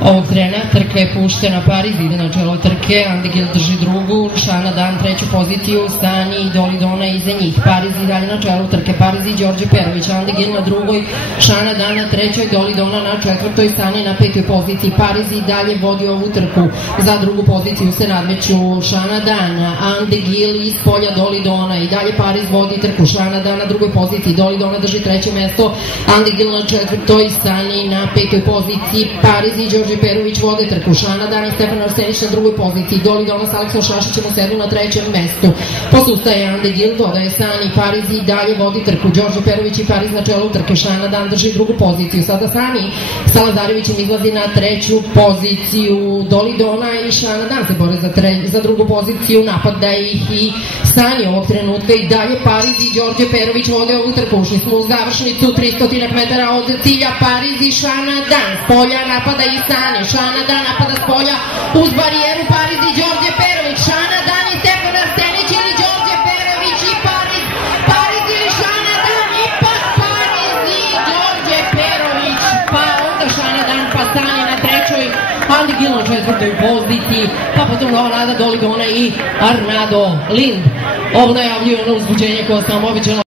ovog trena. Trka je puštena, Pariz ide na čelo trke, Andegil drži drugu, Šana Dan treću poziciju, Sani i Dolidona iza njih, Pariz i dalje na čelu trke, Pariz i Đorđe Perović, Andegil na drugoj, Šana Dan na trećoj, Dolidona na četvrtoj, Sani na petoj poziciji, Pariz i dalje vodi ovu trku, za drugu poziciju se nadmeću Šana Dan, Andegil iz polja Dolidona i dalje Pariz vodi trku, Šana Dan na drugoj poziciji, Dolidona drži treće mesto, Andegil na četvrtoj, Sani na petoj poziciji, Pariz i Đorđe Perović vode trku, Šana Dan i Stefan Arsenić na drugoj poziciji, Dolidona s Aleksom Šašićem u sedu na trećem mestu, posustaje Andegil, dodaje Sani, Pariz i dalje vodi trku, Đorđe Perović i Pariz na čelu trke, Šana Dan drži drugu poziciju, sada Sani sa Lazarevićem izlazi na treću poziciju, Dolidona i Šana Dan se bore za drugu poziciju, napada ih i Sani ovog trenutka i dalje Pariz i Đorđe Perović vode ovu trku, ušli smo u završnicu 300 metara od cilja, Pariz i Šana Dan, s polja napada i Sani, Šana Dan napada s polja uz barijeru, Pariz i Đorđe Perović, Šana Dan i Stefan Arsenić ili Đorđe Perović i Pariz, Pariz ili Šana Dan, ipak Pariz i Đorđe Perović, pa onda Šana Dan, pa Sani na trećoj, Andegil na četvrtoj poziciji, pa potom Nova Nada, Dolidona i Arnaldo Lind. Ovo najavljuje ono uzbuđenje koje sam običano